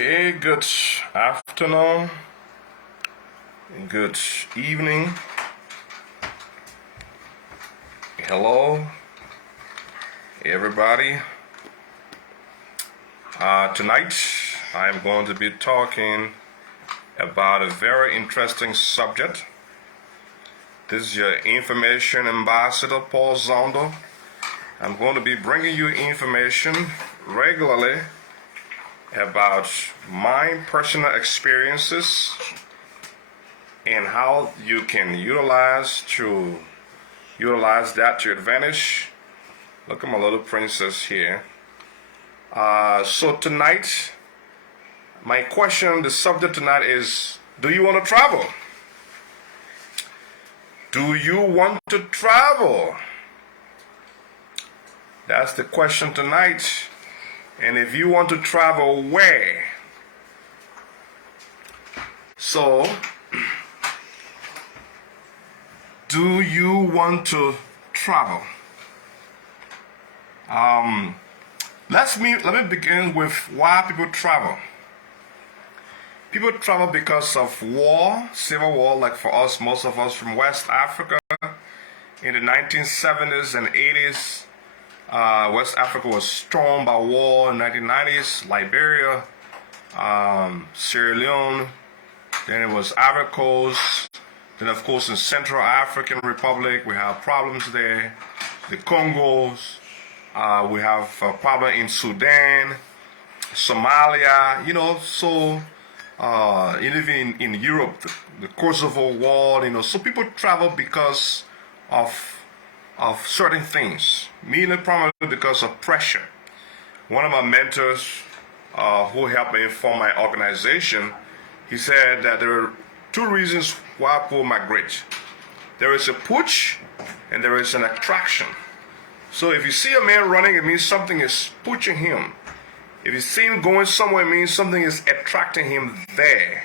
Okay, good afternoon, good evening. Hello, everybody. Tonight I'm going to be talking about a very interesting subject. This is your information ambassador, Paul Zondo. I'm going to be bringing you information regularly about my personal experiences and how you can utilize that to your advantage. Look at my little princess here. So tonight, my question, the subject tonight is, do you want to travel? Do you want to travel? That's the question tonight. And if you want to travel, where? So, do you want to travel? Let me begin with why people travel. People travel because of war, civil war, like for us, most of us from West Africa in the 1970s and 80s. West Africa was stormed by war in the 1990s, Liberia, Sierra Leone, then it was Ivory Coast, then of course in Central African Republic we have problems there, the Congos, we have a problem in Sudan, Somalia, so even in Europe, the Kosovo War, so people travel because of certain things, mainly primarily because of pressure. One of my mentors who helped me form my organization, he said that there are two reasons why people migrate. There is a push and there is an attraction. So if you see a man running, it means something is pushing him. If you see him going somewhere, it means something is attracting him there.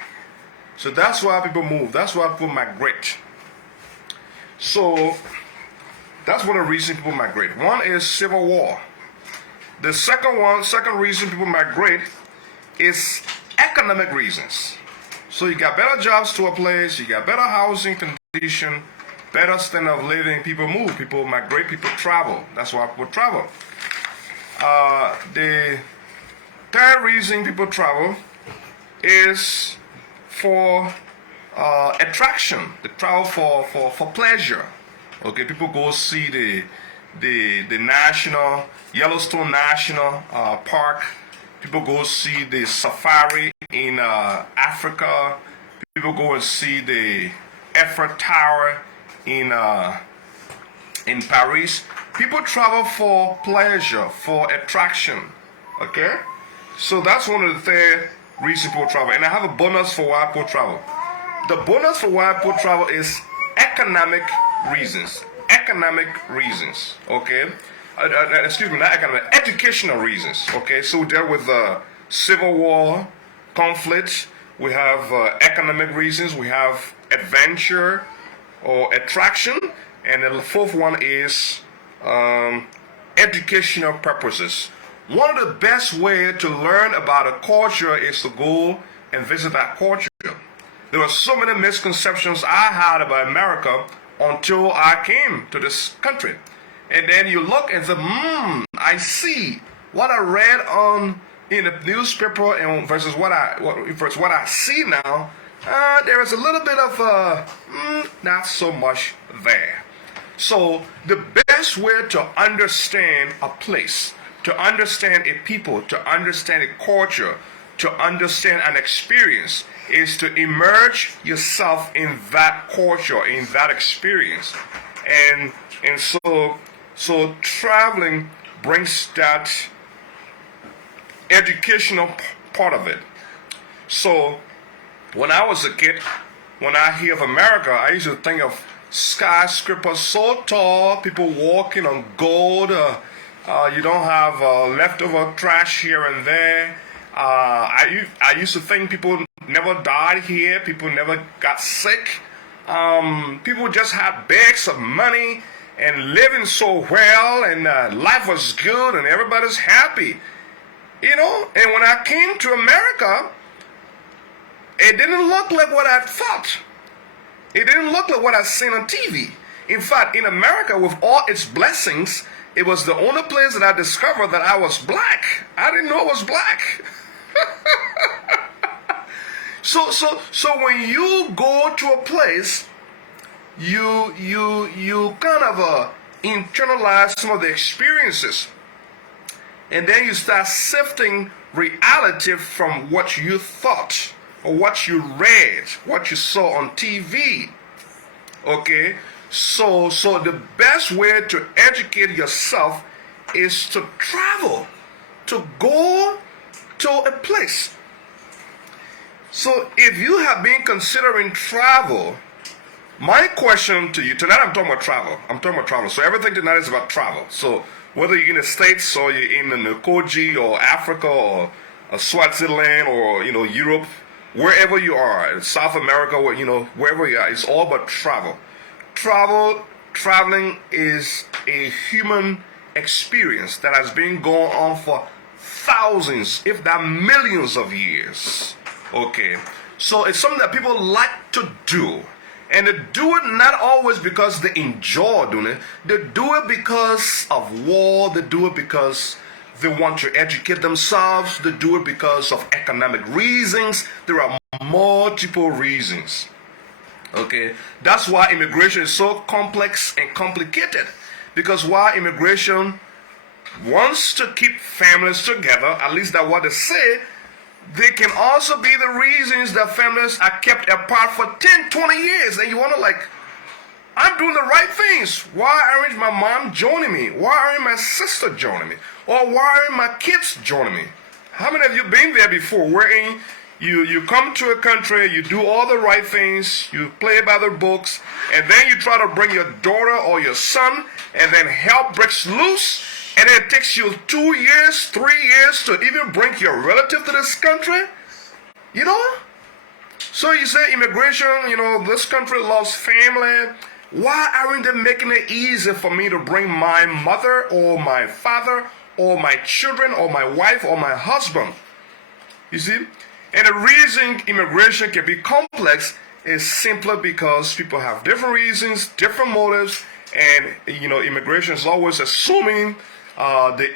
So that's why people move. That's why people migrate. So that's one of the reasons people migrate. One is civil war. The second reason people migrate is economic reasons. So you got better jobs to a place, you got better housing condition, better standard of living, people move, people migrate, people travel. That's why people travel. The third reason people travel is for attraction. They travel for pleasure. Okay, people go see the Yellowstone National Park. People go see the safari in Africa. People go and see the Eiffel Tower in Paris. People travel for pleasure, for attraction. Okay, so that's one of the third reasons people travel. And I have a bonus for why people travel. The bonus for why people travel is economic reasons. Okay, excuse me, not economic, educational reasons. Okay, so we dealt with civil war, conflict. We have economic reasons. We have adventure or attraction, and the fourth one is educational purposes. One of the best ways to learn about a culture is to go and visit that culture. There were so many misconceptions I had about America until I came to this country. And then you look and say, I see what I read in the newspaper and versus what I see now. There is a little bit of not so much there. So the best way to understand a place, to understand a people, to understand a culture, to understand an experience is to immerse yourself in that culture, in that experience. And so traveling brings that educational part of it. So when I was a kid, when I hear of America, I used to think of skyscrapers so tall, people walking on gold. You don't have leftover trash here and there. I used to think people never died here. People never got sick. People just had bags of money and living so well, and life was good, and everybody's happy. You know, and when I came to America, it didn't look like what I thought. It didn't look like what I seen on TV. In fact, in America, with all its blessings, it was the only place that I discovered that I was black. I didn't know I was black. So when you go to a place, you kind of internalize some of the experiences, and then you start sifting reality from what you thought or what you read, what you saw on TV. Okay, so the best way to educate yourself is to travel, to go to a place. So if you have been considering travel, my question to you tonight, I'm talking about travel. I'm talking about travel. So everything tonight is about travel. So whether you're in the States or you're in the Nkoji or Africa or Swaziland or Europe, wherever you are, South America, wherever you are, it's all about travel. Traveling is a human experience that has been going on for thousands, if not millions of years. Okay, so it's something that people like to do. And they do it not always because they enjoy doing it. They do it because of war. They do it because they want to educate themselves. They do it because of economic reasons. There are multiple reasons. Okay, that's why immigration is so complex and complicated. Because while immigration wants to keep families together, at least that's what they say, they can also be the reasons that families are kept apart for 10, 20 years. And you wonder, like, I'm doing the right things. Why aren't my mom joining me? Why aren't my sister joining me? Or why aren't my kids joining me? How many of you been there before, wherein you come to a country, you do all the right things, you play by the books, and then you try to bring your daughter or your son, and then hell breaks loose, and it takes you 2 years, 3 years to even bring your relative to this country? So you say immigration, this country loves family. Why aren't they making it easy for me to bring my mother or my father or my children or my wife or my husband? You see? And the reason immigration can be complex is simply because people have different reasons, different motives, and immigration is always assuming the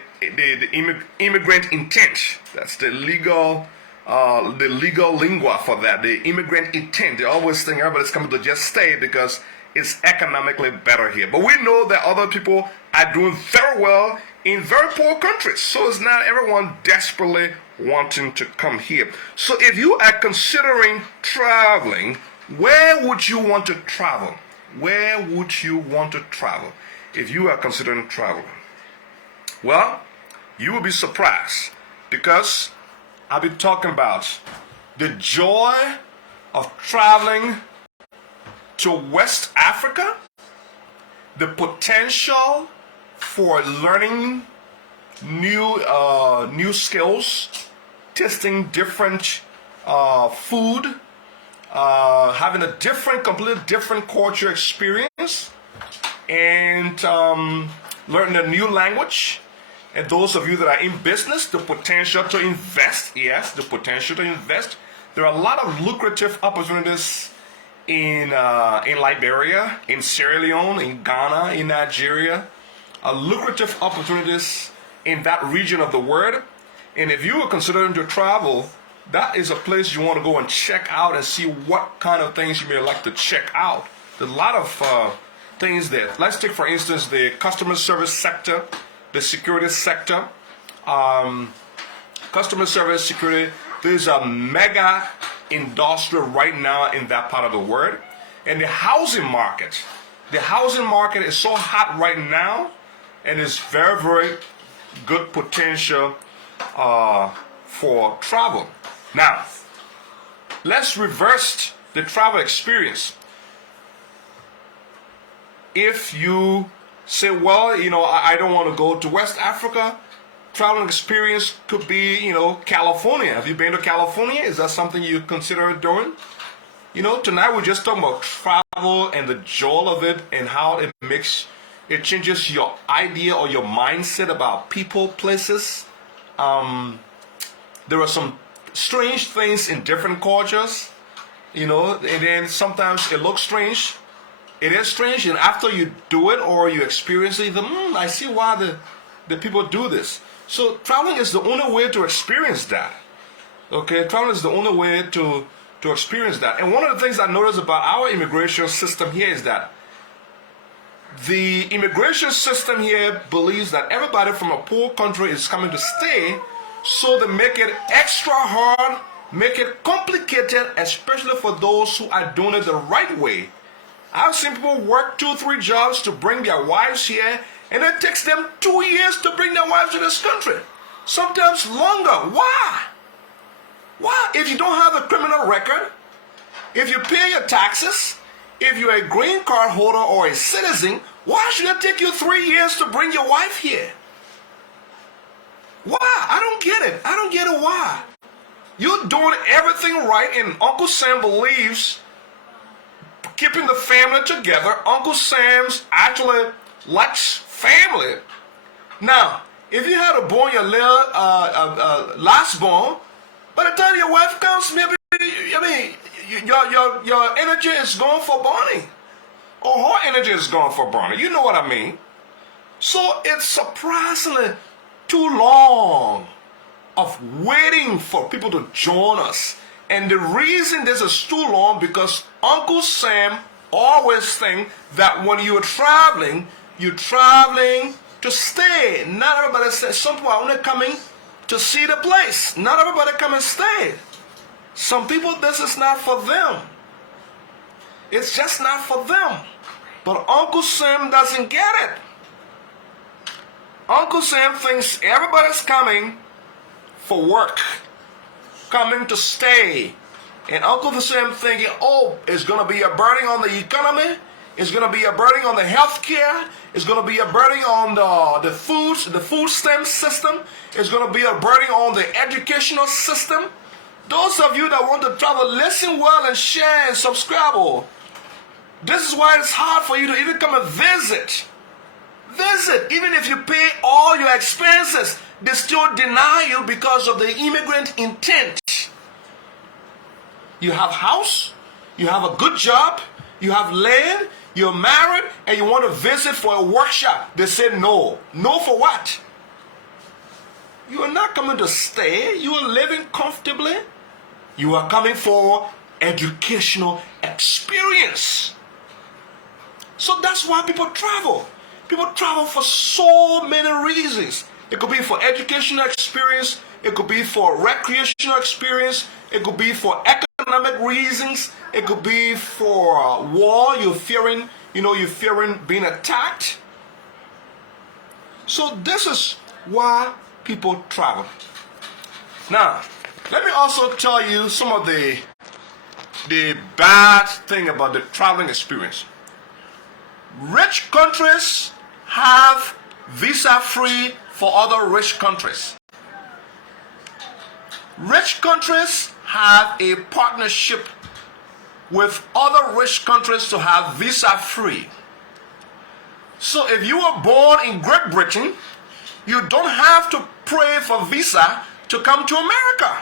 immigrant intent. That's the legal lingua for that. The immigrant intent. They always think everybody's coming to just stay because it's economically better here. But we know that other people are doing very well in very poor countries. So it's not everyone desperately wanting to come here. So if you are considering traveling, where would you want to travel? Where would you want to travel if you are considering traveling? Well, you will be surprised because I'll be talking about the joy of traveling to West Africa, the potential for learning new skills, tasting different food, having a completely different culture experience, and learning a new language. And those of you that are in business, the potential to invest, yes, the potential to invest. There are a lot of lucrative opportunities in Liberia, in Sierra Leone, in Ghana, in Nigeria. Lucrative opportunities in that region of the world. And if you are considering to travel, that is a place you want to go and check out and see what kind of things you may like to check out. There's a lot of things there. Let's take, for instance, the customer service sector, the security sector. Customer service, security, there's a mega industry right now in that part of the world. And the housing market is so hot right now, and it's very, very good potential for travel. Now, let's reverse the travel experience. If you say, well, I don't want to go to West Africa, traveling experience could be, California. Have you been to California? Is that something you consider doing? Tonight we're just talking about travel and the joy of it and how it changes your idea or your mindset about people, places. There are some strange things in different cultures, and then sometimes it looks strange. It is strange, and after you do it or you experience it, I see why the people do this. So traveling is the only way to experience that. Okay, traveling is the only way to experience that. And one of the things I noticed about our immigration system here is that the immigration system here believes that everybody from a poor country is coming to stay, so they make it extra hard, make it complicated, especially for those who are doing it the right way. I've seen people work 2-3 jobs to bring their wives here, and it takes them 2 years to bring their wives to this country. Sometimes longer. Why? Why? If you don't have a criminal record, if you pay your taxes, if you're a green card holder or a citizen, why should it take you 3 years to bring your wife here? Why? I don't get it. I don't get it why. You're doing everything right, and Uncle Sam believes keeping the family together. Uncle Sam's actually likes family. Now, if you had a born your little last born, by the time your wife comes, maybe your energy is gone for Bonnie, or her energy is gone for Bonnie. You know what I mean? So it's surprisingly too long of waiting for people to join us. And the reason this is too long because Uncle Sam always think that when you're traveling to stay. Not everybody says. Some people are only coming to see the place. Not everybody come and stay. Some people, this is not for them. It's just not for them. But Uncle Sam doesn't get it. Uncle Sam thinks everybody's coming for work, coming to stay. And Uncle Sam thinking, it's going to be a burden on the economy. It's going to be a burden on the health care. It's going to be a burden on the food stamp system. It's going to be a burden on the educational system. Those of you that want to travel, listen well and share and subscribe. This is why it's hard for you to even come and visit. Visit. Even if you pay all your expenses, they still deny you because of the immigrant intent. You have house, you have a good job, you have land, you're married, and you want to visit for a workshop. They say no. No for what? You are not coming to stay. You are living comfortably. You are coming for educational experience. So that's why people travel. People travel for so many reasons. It could be for educational experience. It could be for recreational experience. It could be for economic reasons. It could be for war. You're fearing being attacked. So this is why people travel. Now, let me also tell you some of the bad thing about the traveling experience. Rich countries have visa-free for other rich countries. Rich countries have a partnership with other rich countries to have visa-free. So if you were born in Great Britain, you don't have to pray for visa to come to America.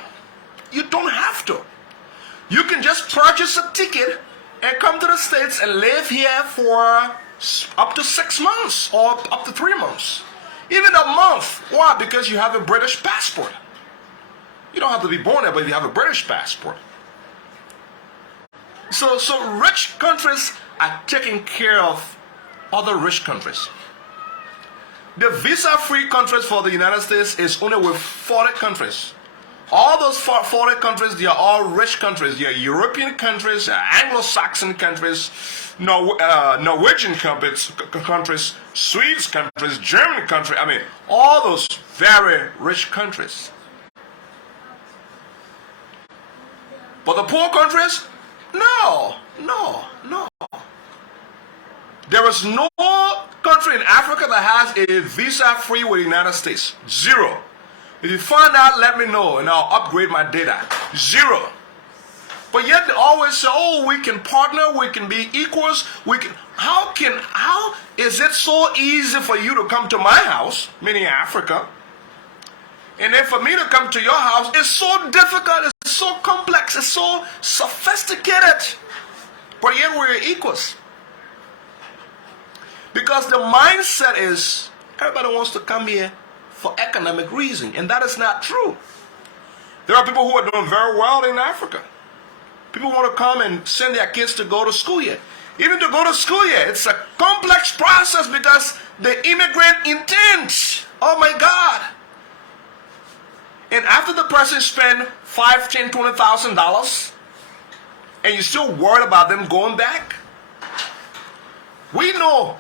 You don't have to. You can just purchase a ticket and come to the States and live here for up to 6 months or up to 3 months. Even a month. Why? Because you have a British passport. You don't have to be born there, but you have a British passport. So rich countries are taking care of other rich countries. The visa-free countries for the United States is only with 40 countries. All those 40 countries, they are all rich countries. They are European countries, Anglo-Saxon countries, Norwegian countries, Swedes countries, German countries. I mean, all those very rich countries. But the poor countries, no. There is no country in Africa that has a visa-free with the United States. Zero. If you find out, let me know and I'll upgrade my data. Zero. But yet they always say, we can partner, we can be equals, how is it so easy for you to come to my house, meaning Africa, And then for me to come to your house, it's so difficult, it's so complex, it's so sophisticated. But yet we're equals. Because the mindset is everybody wants to come here for economic reason, and that is not true. There are people who are doing very well in Africa. People want to come and send their kids to go to school here. Even to go to school here, it's a complex process because the immigrant intent. Oh my God. And after the person spend $5,000, $10,000, $20,000, and you're still worried about them going back? We know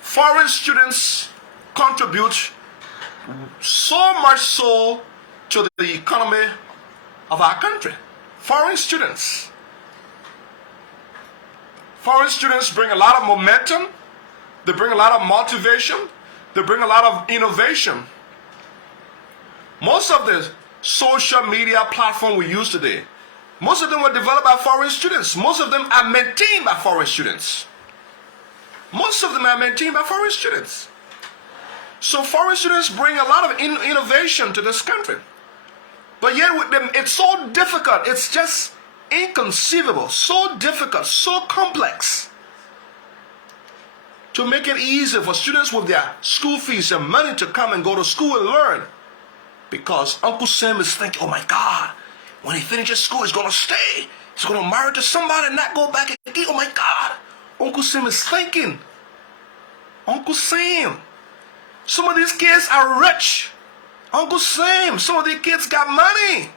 foreign students contribute so much so to the economy of our country. Foreign students. Foreign students bring a lot of momentum. They bring a lot of motivation. They bring a lot of innovation. Most of the social media platform we use today, most of them were developed by foreign students. Most of them are maintained by foreign students. Most of them are maintained by foreign students. So foreign students bring a lot of innovation to this country. But yet with them, it's so difficult. It's just inconceivable. So difficult, so complex. To make it easy for students with their school fees and money to come and go to school and learn. Because Uncle Sam is thinking, oh my God, when he finishes school, he's going to stay. He's going to marry to somebody and not go back again. Oh my God. Uncle Sam is thinking. Uncle Sam. Some of these kids are rich. Uncle Sam. Some of these kids got money.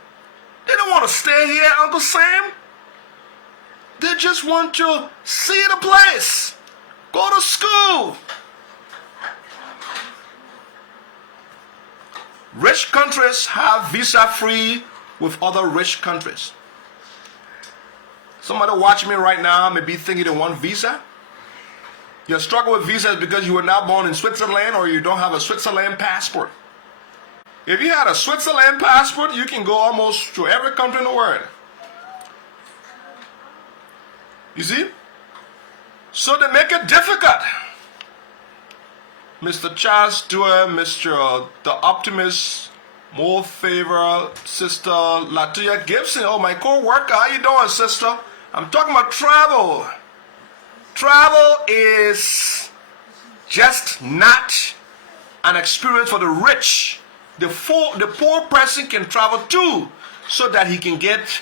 They don't want to stay here, Uncle Sam. They just want to see the place. Go to school. Rich countries have visa-free with other rich countries. Somebody watching me right now may be thinking they want visa. You're struggling with visas because you were not born in Switzerland or you don't have a Switzerland passport. If you had a Switzerland passport, you can go almost to every country in the world. You see? So they make it difficult. Mr. Charles Stewart, Mr. The Optimist, more favor, Sister Latoya Gibson. Oh, my co-worker, how you doing, sister? I'm talking about travel. Travel is just not an experience for the rich. The poor person can travel too, so that he can get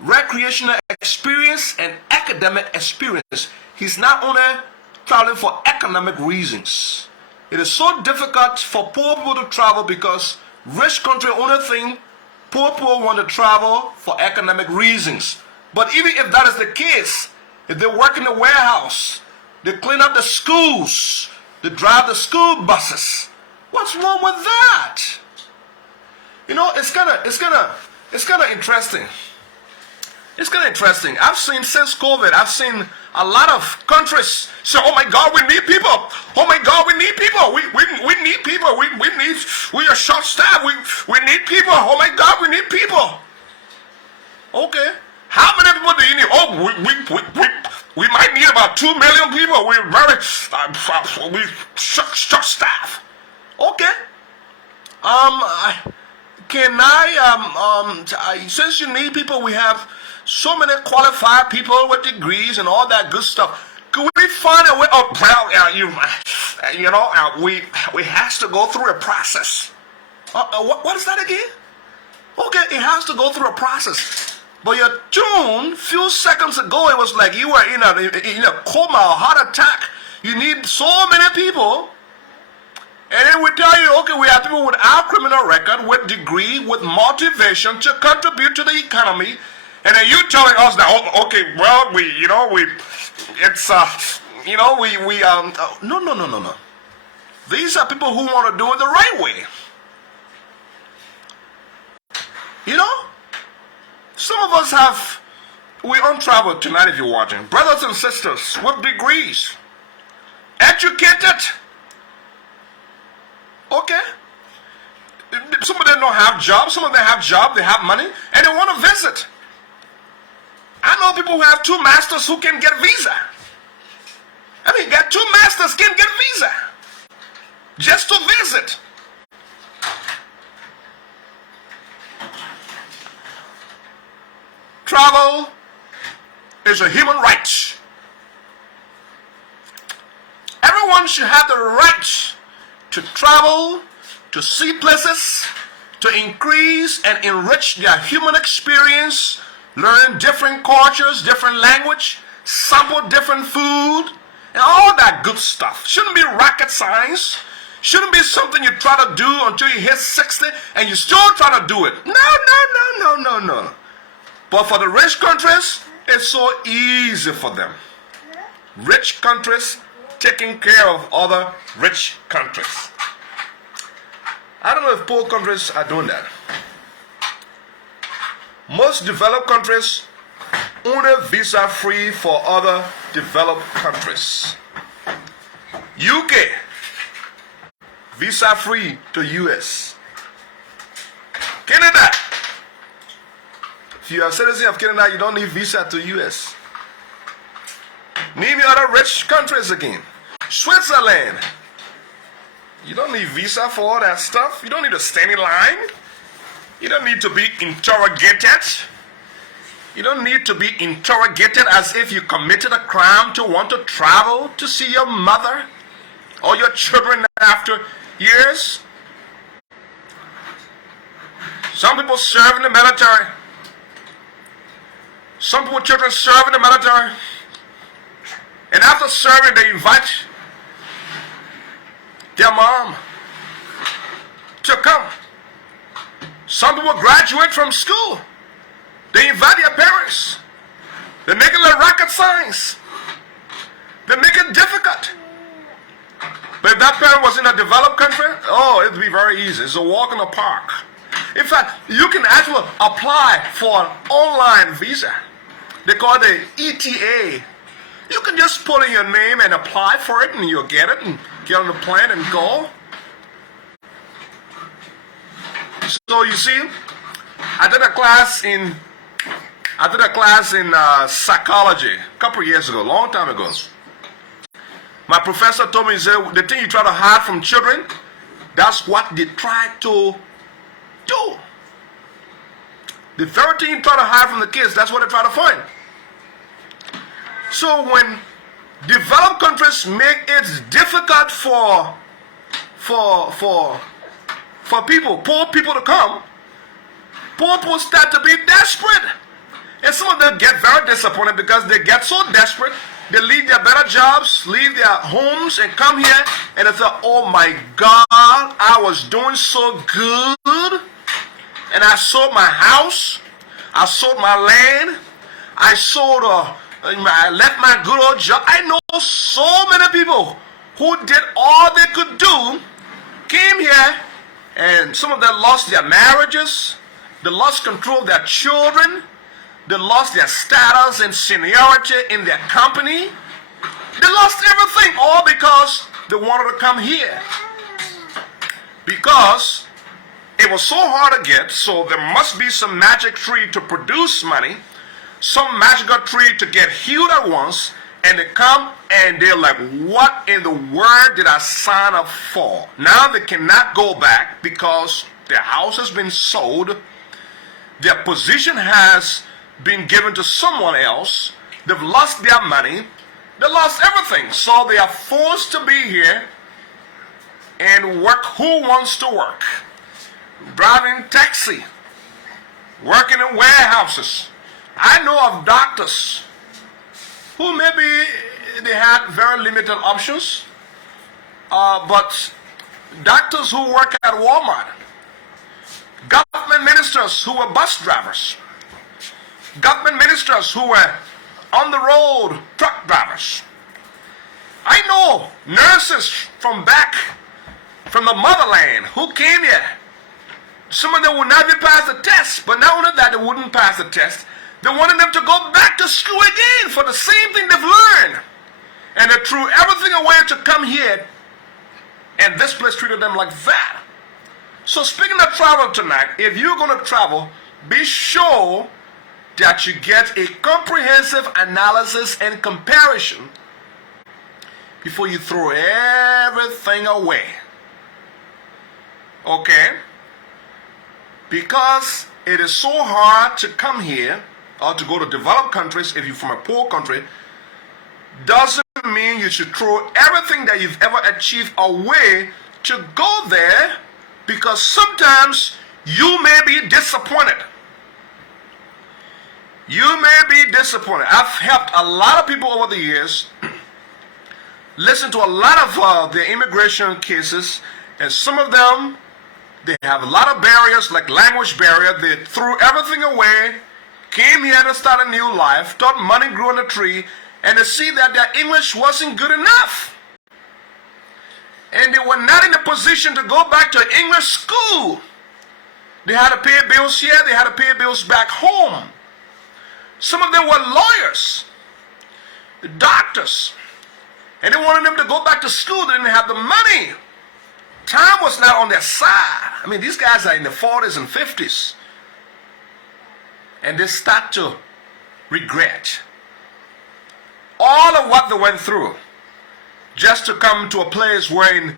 recreational experience and academic experience. He's not only traveling for economic reasons. It is so difficult for poor people to travel because rich country only think poor people want to travel for economic reasons. But even if that is the case, if they work in the warehouse, they clean up the schools, they drive the school buses, what's wrong with that? You know, it's kind of interesting. It's kind of interesting. I've seen since COVID, I've seen a lot of countries say, oh my God, we need people. Oh my God, we need people. We need people. We are short staffed. We need people. Oh my God, we need people. Okay. How many people do you need? Oh, we might need about 2 million people. We're very, we short staff. Okay. Since you need people, we have so many qualified people with degrees and all that good stuff. Could we find a way? Oh, well, we has to go through a process. What is that again? Okay, it has to go through a process. But your tune, few seconds ago, it was like you were in a coma or heart attack. You need so many people. And then we tell you, okay, we have people without criminal record, with degree, with motivation to contribute to the economy. And then you telling us that, oh, okay, well, no. These are people who want to do it the right way. You know? Some of us we're on travel tonight if you're watching. Brothers and sisters with degrees. Educated. Okay? Some of them don't have jobs. Some of them have jobs. They have money. And they want to visit. I know people who have 2 masters who can get visa. I mean, got 2 masters can get visa. Just to visit. Travel is a human right. Everyone should have the right to travel, to see places, to increase and enrich their human experience, learn different cultures, different language, sample different food, and all that good stuff. Shouldn't be rocket science. Shouldn't be something you try to do until you hit 60 and you still try to do it. No. But for the rich countries, it's so easy for them. Rich countries taking care of other rich countries. I don't know if poor countries are doing that. Most developed countries only visa free for other developed countries. UK, visa free to US. Canada, if you are a citizen of Canada, you don't need visa to US. Name your other rich countries again. Switzerland, you don't need visa for all that stuff. You don't need to stand in line. You don't need to be interrogated. You don't need to be interrogated as if you committed a crime to want to travel to see your mother or your children after years. Some people serve in the military. Some people, children serve in the military. And after serving, they invite their mom to come. Some people graduate from school. They invite their parents. They make it like rocket science. They make it difficult. But if that parent was in a developed country, oh, it'd be very easy. It's a walk in the park. In fact, you can actually apply for an online visa. They call it the ETA. You can just put in your name and apply for it, and you'll get it and get on the plane and go. So you see, I did a class in psychology a couple of years ago, a long time ago. My professor told me, he said, the thing you try to hide from children, that's what they try to do. The very thing you try to hide from the kids, that's what they try to find. So when developed countries make it difficult for people, poor people to come, poor people start to be desperate. And some of them get very disappointed because they get so desperate, they leave their better jobs, leave their homes, and come here, and they thought, oh my God, I was doing so good, and I sold my house, I sold my land, I left my good old job. I know so many people who did all they could do, came here, and some of them lost their marriages, they lost control of their children, they lost their status and seniority in their company. They lost everything, all because they wanted to come here. Because it was so hard to get, so there must be some magic tree to produce money, some magical tree to get healed at once, and they come and they're like, what in the world did I sign up for? Now they cannot go back because their house has been sold, their position has been given to someone else, they've lost their money, they lost everything, so they are forced to be here and work. Who wants to work? Driving taxi, working in warehouses. I know of doctors who maybe they had very limited options, but doctors who work at Walmart, government ministers who were bus drivers, government ministers who were on the road truck drivers. I know nurses from the motherland who came here. Some of them would not be passed the test, but not only that they wouldn't pass the test, they wanted them to go back to school again for the same thing they've learned. And they threw everything away to come here, and this place treated them like that. So speaking of travel tonight, if you're going to travel, be sure that you get a comprehensive analysis and comparison before you throw everything away. Okay? Because it is so hard to come here or to go to developed countries if you're from a poor country, doesn't mean you should throw everything that you've ever achieved away to go there, because sometimes you may be disappointed. You may be disappointed. I've helped a lot of people over the years, listen to a lot of their immigration cases, and some of them, they have a lot of barriers, like language barrier. They threw everything away, came here to start a new life, thought money grew on the tree, and they see that their English wasn't good enough. And they were not in a position to go back to English school. They had to pay bills here, they had to pay bills back home. Some of them were lawyers, doctors, and they wanted them to go back to school. They didn't have the money. Time was not on their side. I mean, these guys are in the 40s and 50s. And they start to regret all of what they went through just to come to a place where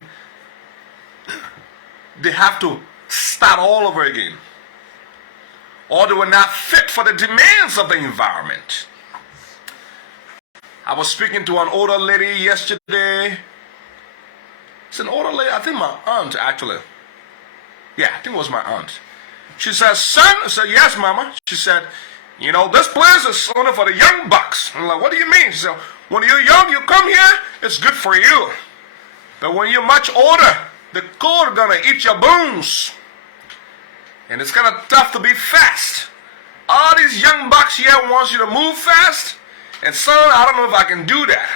they have to start all over again. Or they were not fit for the demands of the environment. I was speaking to an older lady yesterday. It's an older lady, I think my aunt actually. Yeah, I think it was my aunt. She said, son, I said, yes, mama. She said, you know, this place is only for the young bucks. I'm like, what do you mean? She said, when you're young, you come here, it's good for you. But when you're much older, the cold is gonna eat your bones. And it's kind of tough to be fast. All these young bucks here wants you to move fast. And son, I don't know if I can do that.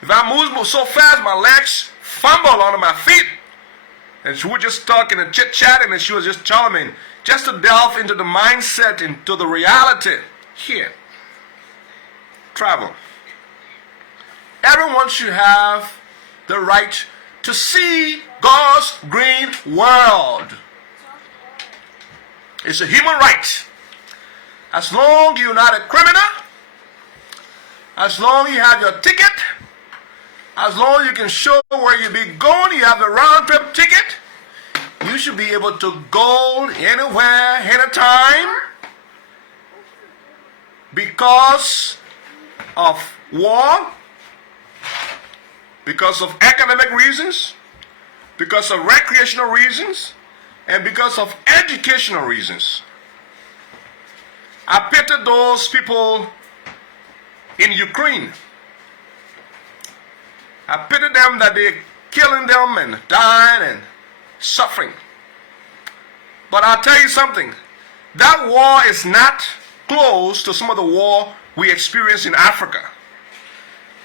If I move so fast, my legs fumble onto my feet. And she was just talking and chit-chatting, and she was just telling me, just to delve into the mindset, into the reality here. Travel. Everyone should have the right to see God's green world. It's a human right. As long as you're not a criminal, as long as you have your ticket, as long as you can show where you be going, you have the round trip ticket, you should be able to go anywhere, anytime. Because of war, because of economic reasons, because of recreational reasons, and because of educational reasons. I pity those people in Ukraine. I pity them that they're killing them and dying and suffering. But I'll tell you something. That war is not close to some of the war we experience in Africa.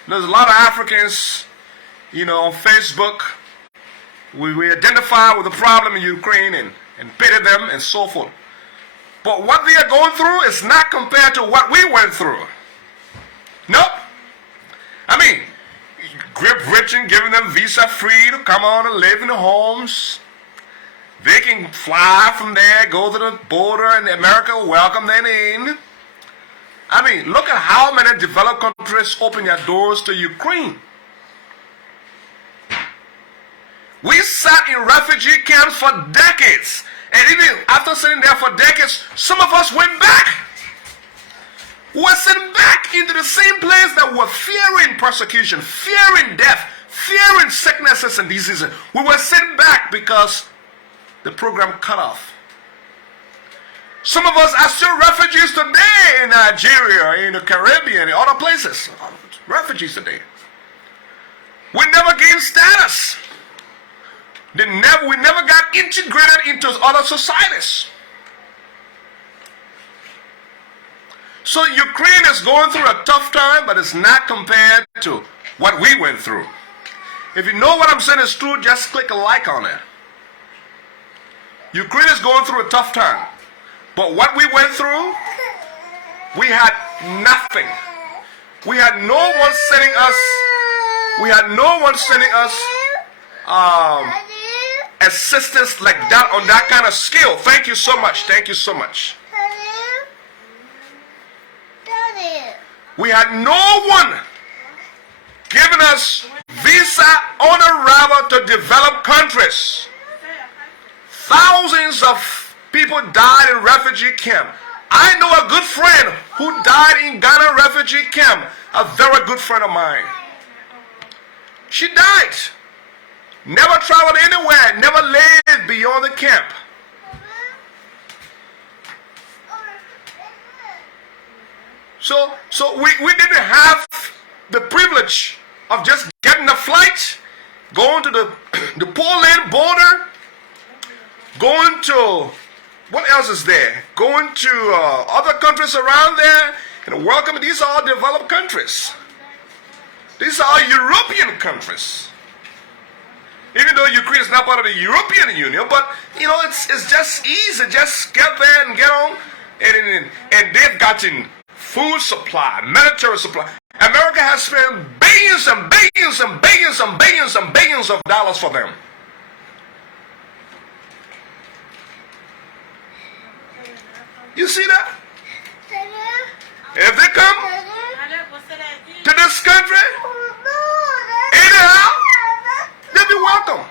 There's a lot of Africans, you know, on Facebook. We identify with the problem in Ukraine and pity them and so forth. But what they are going through is not compared to what we went through. Nope. I mean, Great Britain giving them visa free to come on and live in the homes. They can fly from there, go to the border, and America will welcome them in. I mean, look at how many developed countries open their doors to Ukraine. We sat in refugee camps for decades. And even after sitting there for decades, some of us went back. We were sitting back into the same place that were fearing persecution, fearing death, fearing sicknesses and diseases. We were sitting back because the program cut off. Some of us are still refugees today in Nigeria, in the Caribbean, in other places. Refugees today. We never gained status. We never got integrated into other societies. So Ukraine is going through a tough time, but it's not compared to what we went through. If you know what I'm saying is true, just click a like on it. Ukraine is going through a tough time. But what we went through, we had nothing. We had no one sending us assistance like that on that kind of scale. Thank you so much. Thank you so much. We had no one giving us visa on arrival to developed countries. Thousands of people died in refugee camp. I know a good friend who died in Ghana refugee camp, a very good friend of mine. She died. Never traveled anywhere, never lived beyond the camp. So we didn't have the privilege of just getting a flight, going to the Poland border, going to, what else is there? Going to other countries around there and welcome. These are all developed countries. These are European countries. Even though Ukraine is not part of the European Union, but you know, it's just easy. Just get there and get on. And they've gotten food supply, military supply. America has spent billions and billions and billions and billions and billions of dollars for them. You see that? If they come to this country, anyhow, they'll be welcome.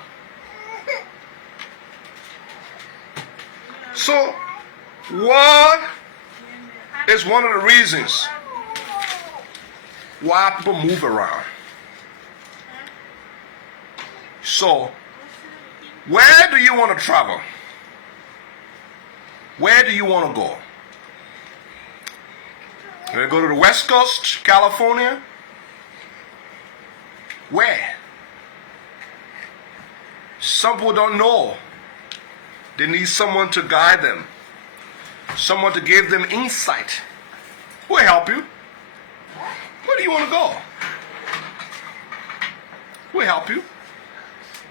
So, war is one of the reasons why people move around. So, where do you want to travel? Where do you want to go? You want to go to the West Coast, California? Where? Some people don't know. They need someone to guide them, someone to give them insight. Who will help you? Where do you want to go? Who will help you?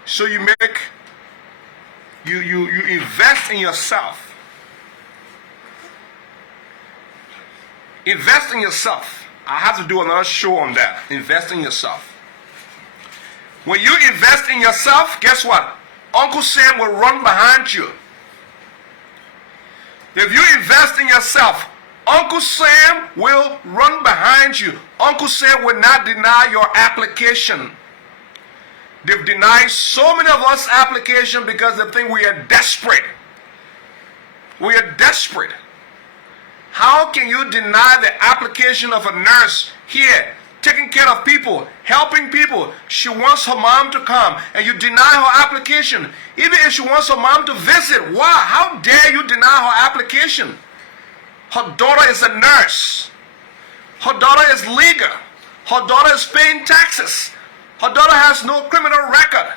So you invest in yourself. Invest in yourself. I have to do another show on that. Invest in yourself. When you invest in yourself, guess what? Uncle Sam will run behind you. If you invest in yourself, Uncle Sam will run behind you. Uncle Sam will not deny your application. They've denied so many of us application because they think we are desperate. We are desperate. How can you deny the application of a nurse here, taking care of people, helping people? She wants her mom to come and you deny her application. Even if she wants her mom to visit, why? How dare you deny her application? Her daughter is a nurse. Her daughter is legal. Her daughter is paying taxes. Her daughter has no criminal record.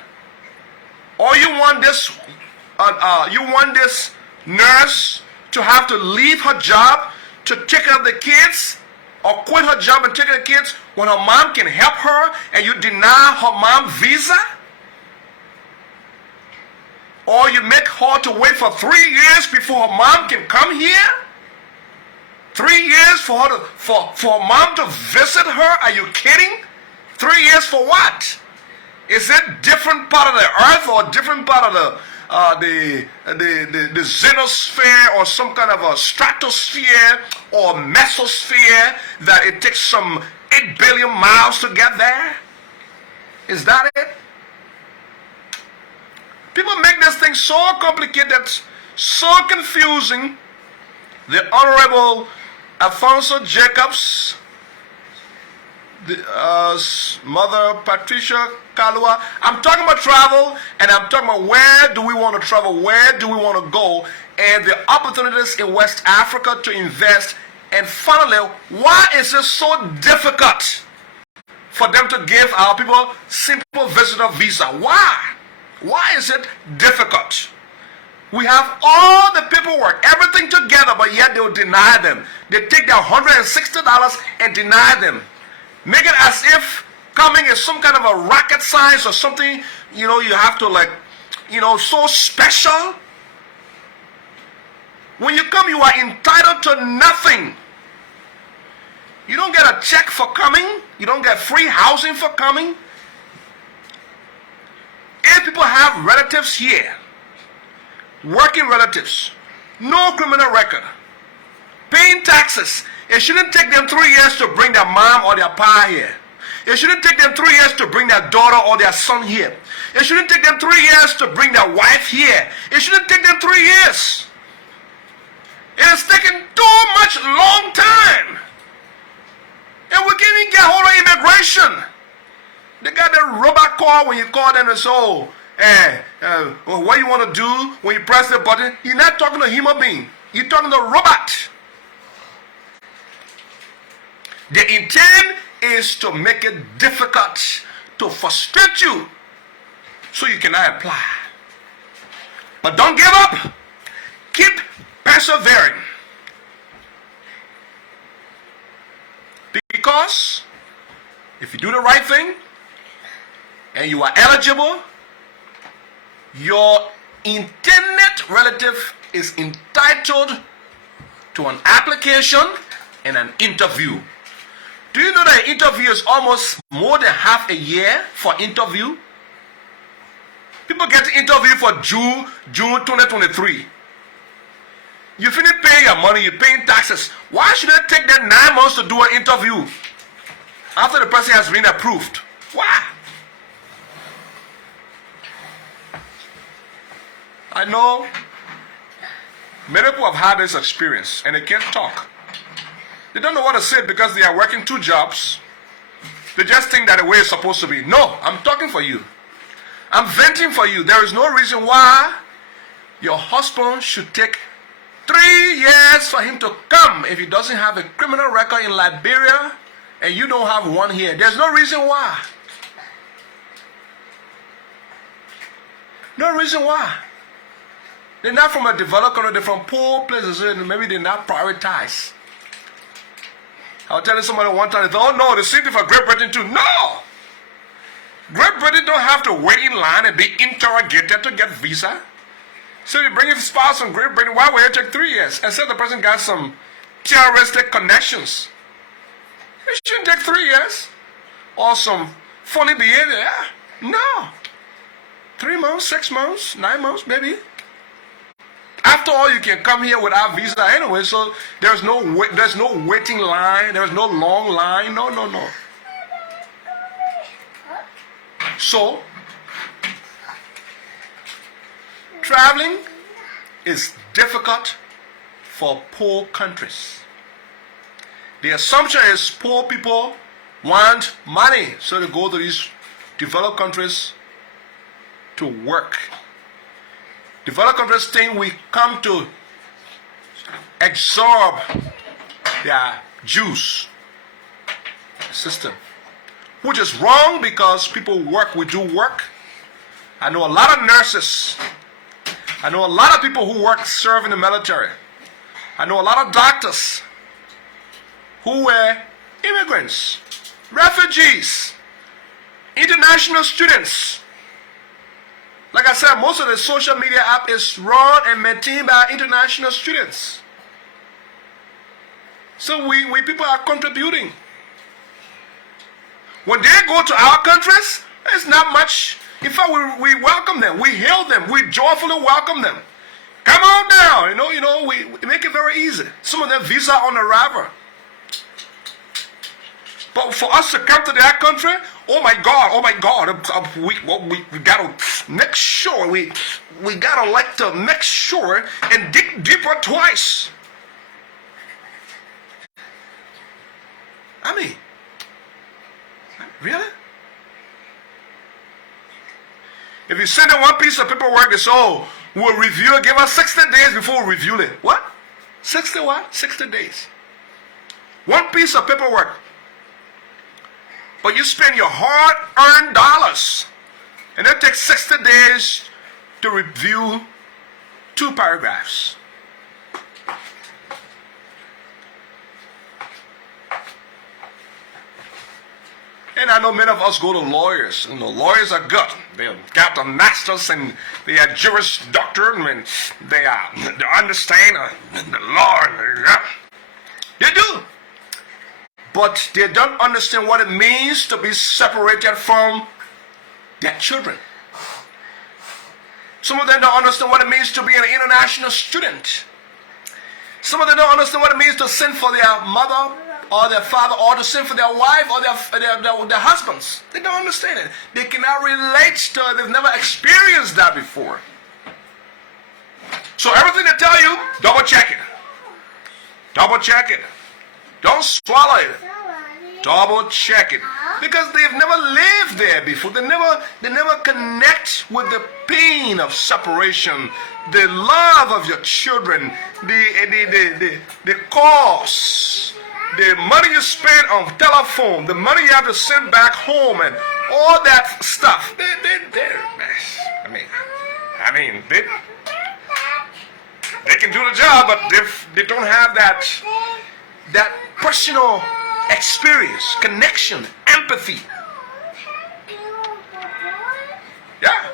Or you want this nurse to have to leave her job to take care of the kids, or quit her job and take care of the kids when her mom can help her, and you deny her mom visa? Or you make her to wait for 3 years before her mom can come here? 3 years for her mom to visit her? Are you kidding? 3 years for what? Is it different part of the earth or different part of the xenosphere or some kind of a stratosphere or mesosphere that it takes some 8 billion miles to get there? Is that it? People make this thing so complicated, so confusing. The Honorable Alfonso Jacobs, Mother Patricia Kalua. I'm talking about travel, and I'm talking about where do we want to travel, where do we want to go, and the opportunities in West Africa to invest. And finally, why is it so difficult for them to give our people simple visitor visa? Why? Why is it difficult? We have all the paperwork, everything together, but yet they will deny them. They take their $160 and deny them. Make it as if coming is some kind of a rocket science or something, you know, you have to so special. When you come, you are entitled to nothing. You don't get a check for coming. You don't get free housing for coming. If people have relatives here, working relatives, no criminal record, paying taxes, it shouldn't take them 3 years to bring their mom or their pa here. It shouldn't take them 3 years to bring their daughter or their son here. It shouldn't take them 3 years to bring their wife here. It shouldn't take them 3 years. If it's taking too much long time. And we can't even get hold of immigration. They got that robot call when you call them and say, oh, what you want to do when you press the button. You're not talking to a human being. You're talking to a robot. The intent is to make it difficult, to frustrate you, so you cannot apply. But don't give up. Keep persevering. Because if you do the right thing and you are eligible, your intended relative is entitled to an application and an interview. Do you know that an interview is almost more than half a year for interview? People get to interview for June 2023. You finish paying your money, you're paying taxes. Why should it take them 9 months to do an interview after the person has been approved? Why? I know many people have had this experience and they can't talk. They don't know what to say because they are working 2 jobs. They just think that the way it's supposed to be. No, I'm talking for you. I'm venting for you. There is no reason why your husband should take 3 years for him to come if he doesn't have a criminal record in Liberia and you don't have one here. There's no reason why. No reason why. They're not from a developed country, they're from poor places, and maybe they're not prioritized. I was telling somebody one time, they thought, oh no, the same thing for Great Britain too. No! Great Britain don't have to wait in line and be interrogated to get visa. So you bring your spouse from Great Britain, why would it take 3 years? Except the person got some terroristic connections. It shouldn't take 3 years. Or some funny behavior. No. 3 months, 6 months, 9 months, maybe. After all, you can come here without visa anyway, so there's no waiting line, there's no long line, no. So, traveling is difficult for poor countries. The assumption is poor people want money, so they go to these developed countries to work. Developed countries think we come to absorb their juice system, which is wrong because people work, we do work. I know a lot of nurses. I know a lot of people who serve in the military. I know a lot of doctors who were immigrants, refugees, international students. Like I said, most of the social media app is run and maintained by international students. So we people are contributing. When they go to our countries, it's not much. In fact, we welcome them, we hail them, we joyfully welcome them. Come on down, we make it very easy. Some of them visa on arrival. But for us to come to their country, oh my God, we gotta make sure, we gotta like to make sure and dig deeper twice. I mean, really? If you send in one piece of paperwork, it's we'll review it, give us 60 days before we review it. What? 60 what? 60 days. One piece of paperwork. But you spend your hard-earned dollars, and it takes 60 days to review 2 paragraphs. And I know many of us go to lawyers, and the lawyers are good. They got the masters, and they are juris doctor, and they understand the law. They do. But they don't understand what it means to be separated from their children. Some of them don't understand what it means to be an international student. Some of them don't understand what it means to send for their mother or their father, or to send for their wife or their husbands. They don't understand it. They cannot relate to it. They've never experienced that before. So everything they tell you, double check it. Double check it. Don't swallow it. Double check it. Because they've never lived there before. They never connect with the pain of separation, the love of your children, the cost, the money you spend on telephone, the money you have to send back home, and all that stuff. They can do the job, but they don't have that personal experience, connection, empathy. Yeah.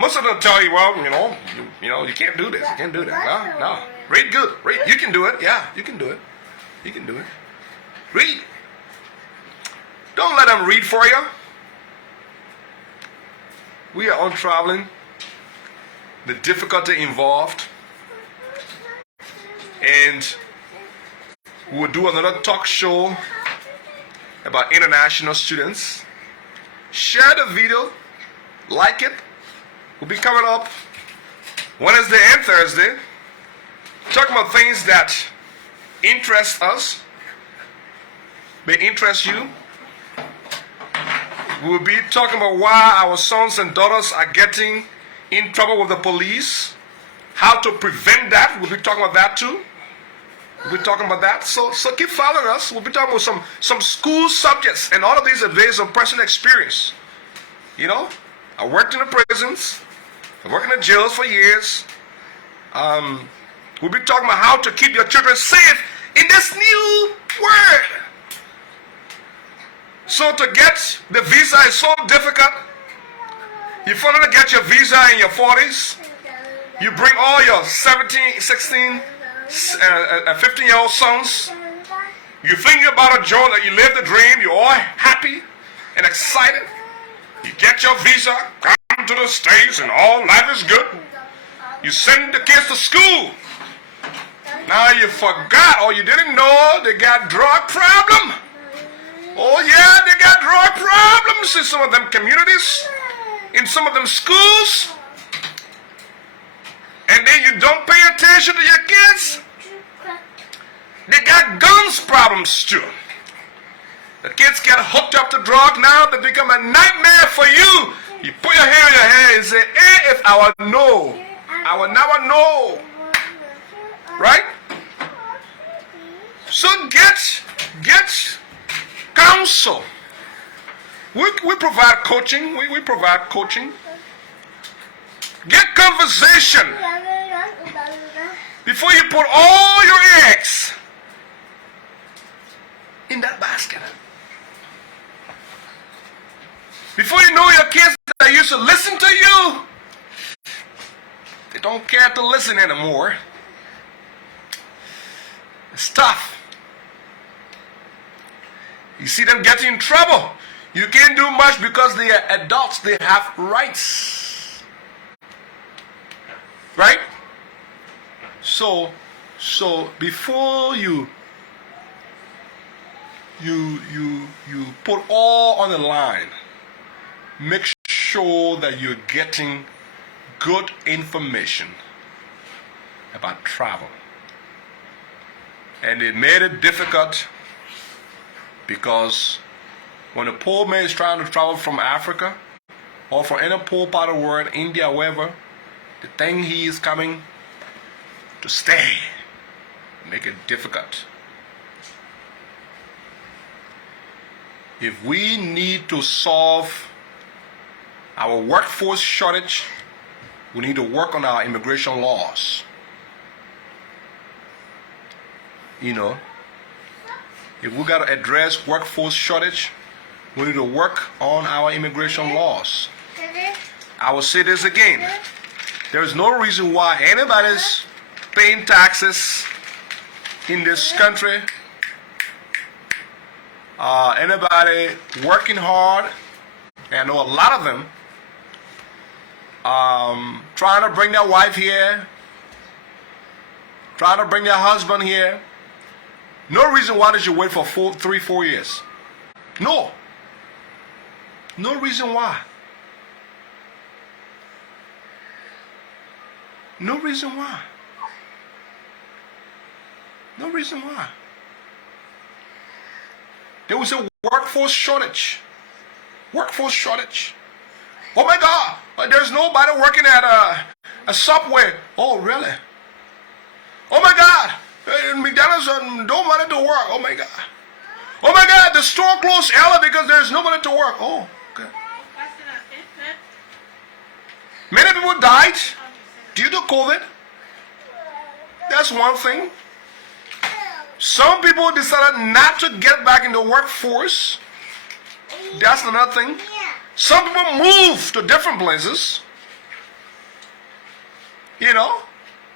Most of them tell you, well, you can't do this, you can't do that. No. Read good. Read. You can do it. Yeah, you can do it. You can do it. Read. Don't let them read for you. We are on traveling. The difficulty involved. And we'll do another talk show about international students. Share the video. Like it. We'll be coming up Wednesday and Thursday. Talking about things that interest us. May interest you. We'll be talking about why our sons and daughters are getting in trouble with the police. How to prevent that. We'll be talking about that too. We'll be talking about that. So keep following us. We'll be talking about some school subjects. And all of these are based on personal experience. I worked in the prisons. I worked in the jails for years. We'll be talking about how to keep your children safe in this new world. So to get the visa is so difficult. You finally get your visa in your 40s. You bring all your 17, 16, 15-year-old sons. You think you're about to join, that you live the dream. You're all happy and excited. You get your visa, come to the States, and all life is good. You send the kids to school. Now you forgot or you didn't know they got drug problem. Oh yeah, they got drug problems in some of them communities, in some of them schools. And then you don't pay attention to your kids. They got guns problems too. The kids get hooked up to drug now, they become a nightmare for you. You put your hand in your head and say, hey, if I would know, I would never know. Right? So get counsel. We provide coaching. We provide coaching. Get conversation. Before you put all your eggs in that basket. Before you know your kids that used to listen to you, they don't care to listen anymore. It's tough. You see them getting in trouble. You can't do much because they are adults. They have rights. Right? So before you put all on the line, make sure that you're getting good information about travel. And it made it difficult because when a poor man is trying to travel from Africa or from any poor part of the world, India, wherever, the thing he is coming to stay make it difficult. If we need to solve our workforce shortage, we need to work on our immigration laws. If we got to address workforce shortage, we need to work on our immigration laws. I will say this again. There is no reason why anybody's paying taxes in this country, anybody working hard, and I know a lot of them, trying to bring their wife here, trying to bring their husband here. No reason why they should wait for 3, 4 years. No reason why. No reason why. No reason why. There was a workforce shortage. Workforce shortage. Oh my God, there's nobody working at a Subway. Oh, really? Oh my God, McDonald's nobody to work. Oh my God. Oh my God, the store closed early because there's nobody to work. Oh, okay. Many people died due to COVID. That's one thing. Some people decided not to get back in the workforce. That's another thing. Some people moved to different places. You know,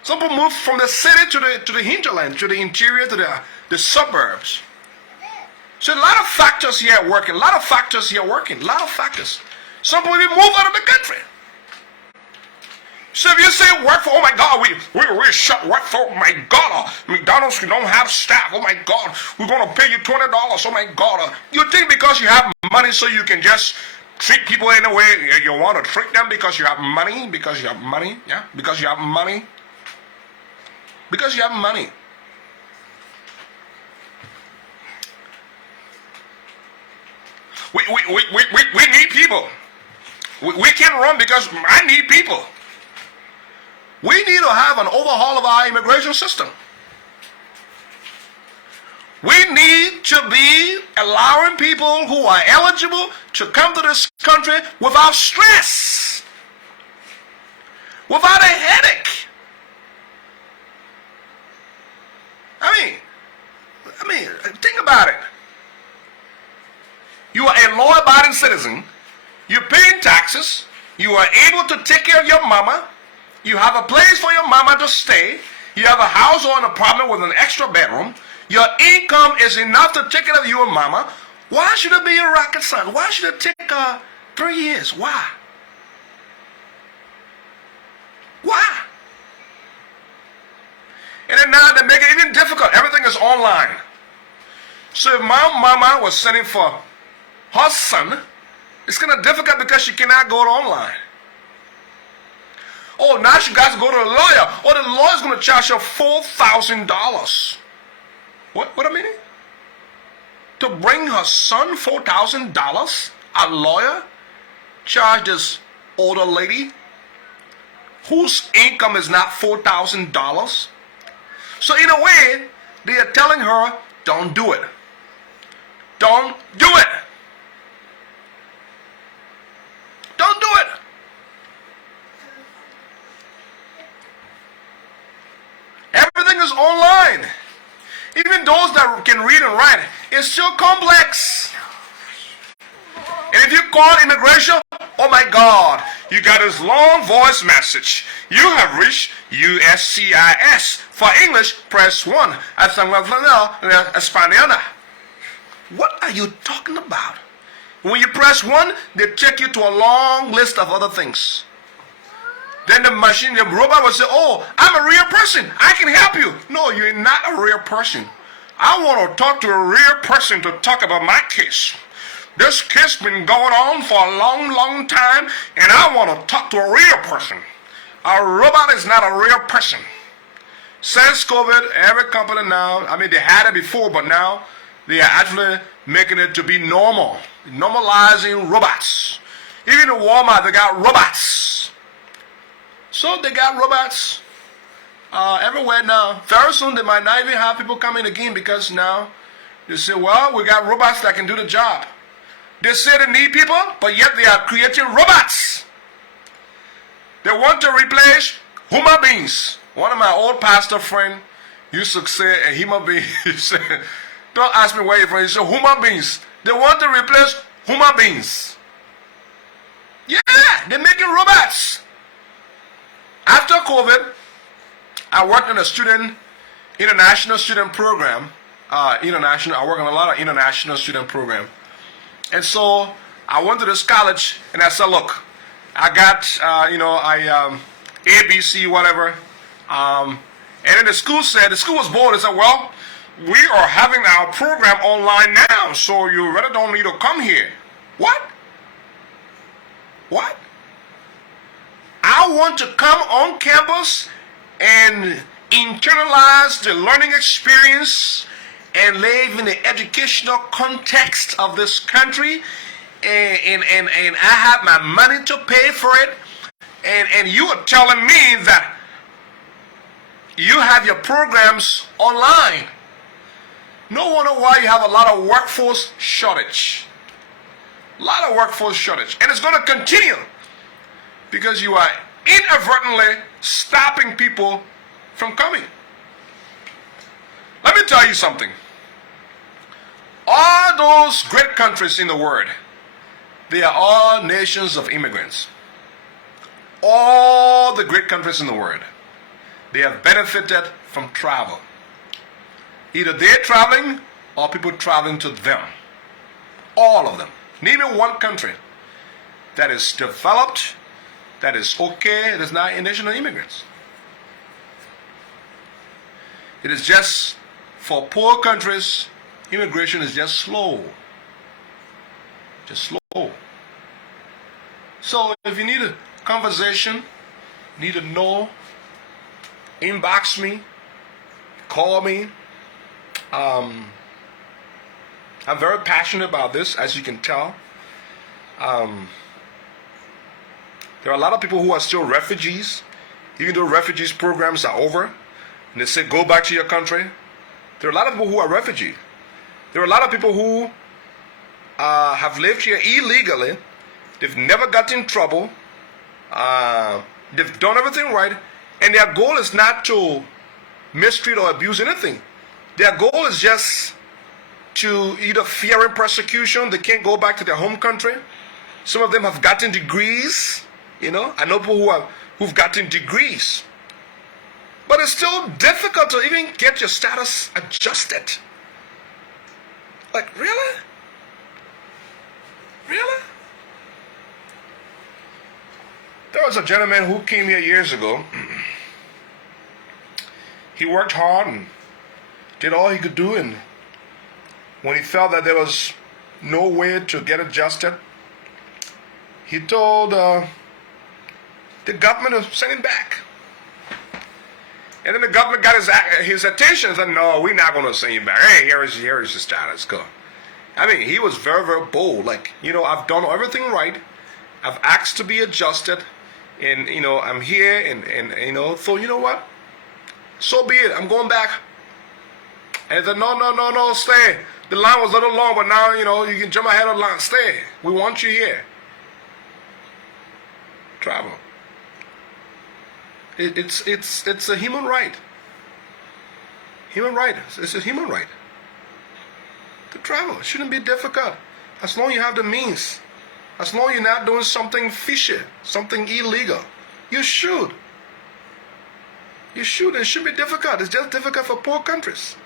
some people moved from the city to the hinterland, to the interior, to the suburbs. So a lot of factors here working. A lot of factors here working. A lot of factors. Some people even move out of the country. So if you say work for, oh my God, we shut work for, oh my God, McDonald's, we don't have staff, oh my God, we're going to pay you $20, oh my God. You think because you have money so you can just treat people in a way you want to treat them because you have money, yeah, because you have money. Because you have money. We need people. We can't run because I need people. We need to have an overhaul of our immigration system. We need to be allowing people who are eligible to come to this country without stress, without a headache. I mean, think about it. You are a law-abiding citizen. You're paying taxes. You are able to take care of your mama. You have a place for your mama to stay. You have a house or an apartment with an extra bedroom. Your income is enough to take care of you and mama. Why should it be a rocket science? Why should it take 3 years? Why? Why? And then now they make it even difficult. Everything is online. So if my mama was sending for her son, it's kind of difficult because she cannot go online. Oh, now she got to go to a lawyer. Oh, the lawyer's going to charge her $4,000. What a minute? To bring her son $4,000? A lawyer charged this older lady whose income is not $4,000? So in a way, they are telling her, don't do it. Don't do it. Don't do it. Everything is online. Even those that can read and write, it's still complex. And if you call immigration, oh my God, you got this long voice message. You have reached USCIS. For English, press 1. Español. What are you talking about? When you press 1, they take you to a long list of other things. Then the machine, the robot will say, oh, I'm a real person. I can help you. No, you're not a real person. I want to talk to a real person to talk about my case. This case been going on for a long, long time, and I want to talk to a real person. A robot is not a real person. Since COVID, every company now, I mean, they had it before, but now they are actually making it to be normal. Normalizing robots. Even in Walmart, they got robots. So they got robots everywhere now. Very soon they might not even have people coming again because now they say, well, we got robots that can do the job. They say they need people, but yet they are creating robots. They want to replace human beings. One of my old pastor friend used to say a human being. He said, don't ask me where you're from. He said, human beings. They want to replace human beings. Yeah, they're making robots. After COVID, I worked in a international student program. I work on a lot of international student program. And so I went to this college and I said, look, I got, ABC, whatever. And then the school was bored. They said, well, we are having our program online now, so you really don't need to come here. What? I want to come on campus and internalize the learning experience and live in the educational context of this country, and I have my money to pay for it, and you are telling me that you have your programs online. No wonder why you have a lot of workforce shortage. A lot of workforce shortage. And it's going to continue because you are inadvertently stopping people from coming. Let me tell you something. All those great countries in the world, they are all nations of immigrants. All the great countries in the world, they have benefited from travel. Either they're traveling or people traveling to them. All of them. Name me one country that is developed, that is okay, that is not a nation of immigrants. It is just, for poor countries, immigration is just slow. Just slow. So if you need a conversation, need to know, inbox me, call me. I'm very passionate about this, as you can tell. There are a lot of people who are still refugees, even though refugees programs are over, and they say go back to your country. There are a lot of people who are refugees. There are a lot of people who have lived here illegally. They've never got in trouble. They've done everything right, and their goal is not to mistreat or abuse anything. Their goal is just to either fear persecution. They can't go back to their home country. Some of them have gotten degrees. I know people who've gotten degrees. But it's still difficult to even get your status adjusted. Like, really? Really? There was a gentleman who came here years ago. He worked hard and did all he could do, and when he felt that there was no way to get adjusted, he told the government to send him back. And then the government got his attention and said, no, we're not going to send you back. Hey, here is the status quo. I mean, he was very, very bold. Like, I've done everything right. I've asked to be adjusted. And, I'm here. And so you know what? So be it. I'm going back. And he said, no, stay. The line was a little long, but now, you can jump ahead of the line. Stay. We want you here. Travel. It's a human right. Human right. It's a human right to travel. It shouldn't be difficult. As long as you have the means. As long as you're not doing something fishy, something illegal. You should. You should. It should be difficult. It's just difficult for poor countries.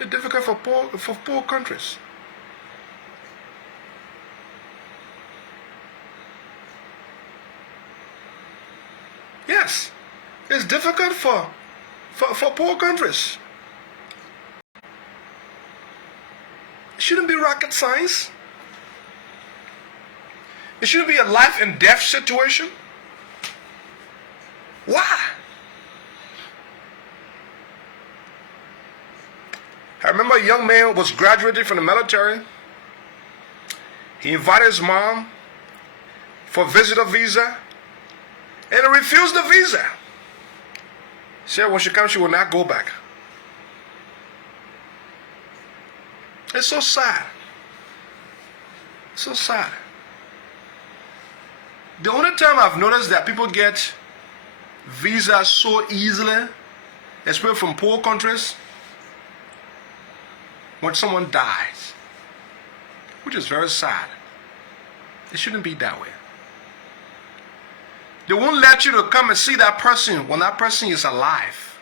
It's difficult for poor countries. Yes, it's difficult for poor countries. It shouldn't be rocket science. It shouldn't be a life and death situation. Why? I remember a young man was graduating from the military. He invited his mom for a visitor visa, and he refused the visa. She said when she comes, she will not go back. It's so sad. So sad. The only time I've noticed that people get visas so easily, especially from poor countries, when someone dies, which is very sad. It shouldn't be that way. They won't let you to come and see that person when that person is alive.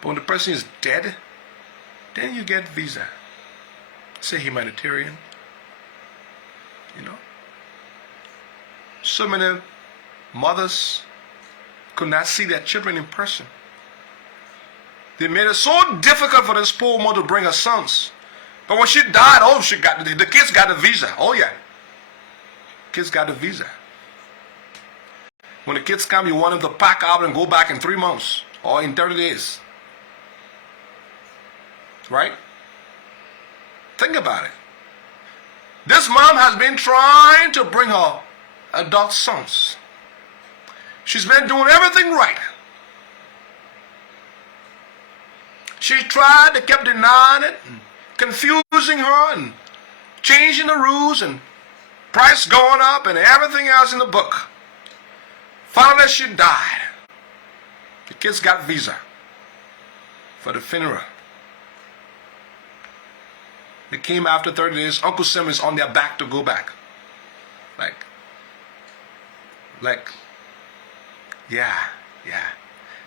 But when the person is dead, then you get visa. Say humanitarian. So many mothers could not see their children in person. They made it so difficult for this poor mother to bring her sons. But when she died, the kids got a visa. Oh yeah. Kids got a visa. When the kids come, you want them to pack out and go back in 3 months or in 30 days. Right? Think about it. This mom has been trying to bring her adult sons. She's been doing everything right. She tried, they kept denying it, and confusing her, and changing the rules, and price going up, and everything else in the book. Finally, she died. The kids got visa for the funeral. They came after 30 days. Uncle Sam is on their back to go back. Yeah.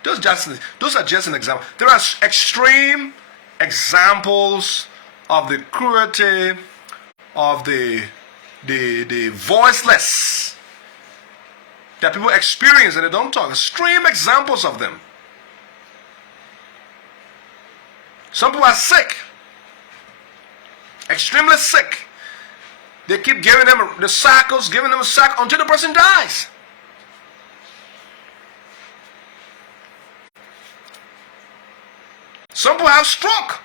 Those are just an example. There are extreme examples of the cruelty of the voiceless that people experience and they don't talk. Extreme examples of them. Some people are sick. Extremely sick. They keep giving them the cycles, giving them a cycle until the person dies. Some people have stroke.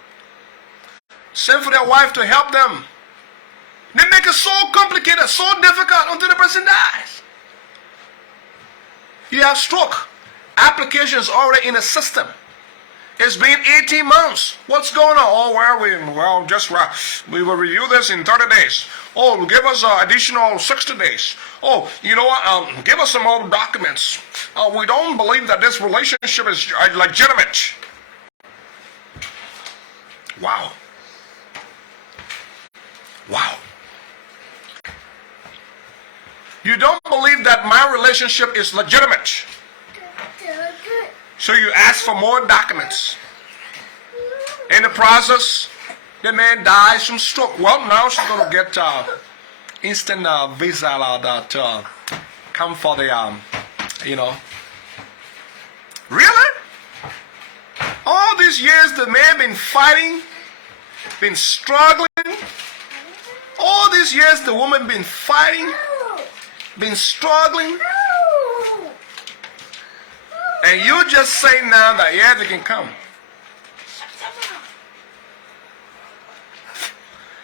Send for their wife to help them. They make it so complicated, so difficult until the person dies. You have stroke. Application is already in the system. It's been 18 months. What's going on? Oh, we will review this in 30 days. Oh, give us additional 60 days. Oh, you know what? Give us some more documents. We don't believe that this relationship is legitimate. Wow. You don't believe that my relationship is legitimate. So you ask for more documents. In the process, the man dies from stroke. Well, now she's going to get instant visa that come for the, Really? All these years the man been fighting, been struggling. All these years the woman been fighting, been struggling. And you just say now that, yeah, they can come.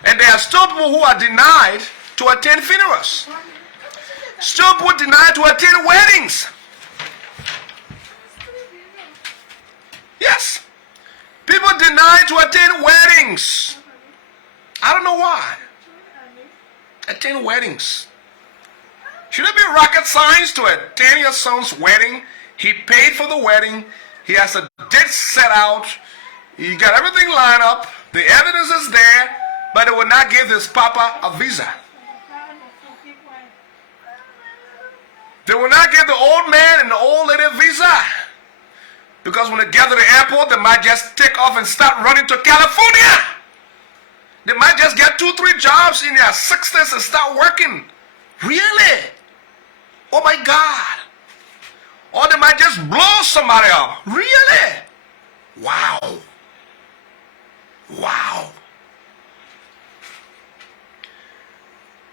And there are still people who are denied to attend funerals. Still people denied to attend weddings. Yes. People denied to attend weddings. I don't know why. Attend weddings. Should it be rocket science to attend your son's wedding? He paid for the wedding. He has a date set out. He got everything lined up. The evidence is there. But they will not give this papa a visa. They will not give the old man and the old lady a visa. Because when they get to the airport, they might just take off and start running to California. They might just get 2-3 jobs in their 60s and start working. Really? Oh my God. Or they might just blow somebody up. Really? Wow.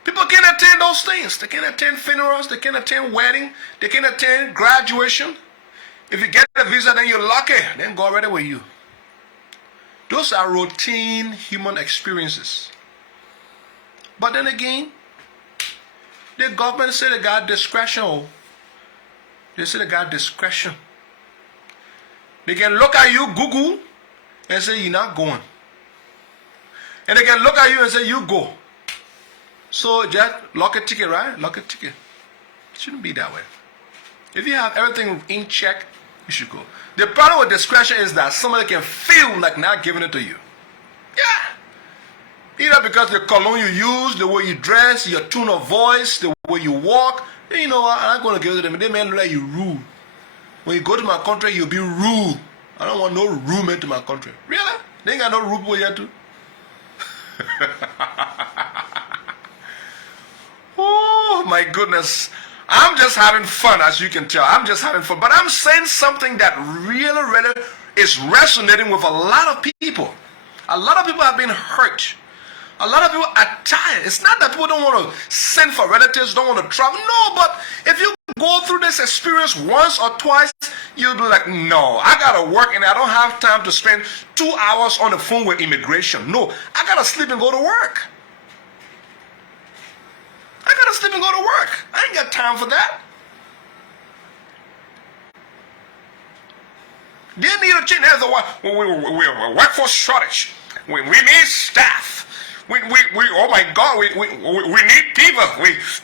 People can't attend those things. They can't attend funerals. They can't attend wedding. They can't attend graduation. If you get a visa, then you're lucky. Then God already with you. Those are routine human experiences. But then again, the government said they got discretion. They said they got discretion. They can look at you, Google, and say you're not going. And they can look at you and say you go. So just lock a ticket, right? Lock a ticket. It shouldn't be that way. If you have everything in check, you should go. The problem with discretion is that somebody can feel like not giving it to you. Yeah. Either because the cologne you use, the way you dress, your tone of voice, the way you walk. You know what? I'm not going to give it to them. They may look like you rude. When you go to my country, you'll be rude. I don't want no rude men to my country. Really? They ain't got no rude people here too. Oh my goodness. I'm just having fun, as you can tell. I'm just having fun. But I'm saying something that really is resonating with a lot of people. A lot of people have been hurt. A lot of people are tired. It's not that people don't want to send for relatives, don't want to travel. No, but if you go through the this experience once or twice, you'll be like, no, I gotta work and I don't have time to spend 2 hours on the phone with immigration. No, I gotta sleep and go to work. I gotta sleep and go to work. I ain't got time for that. They need a change. There's a workforce shortage. We need staff. Oh my God, we need people.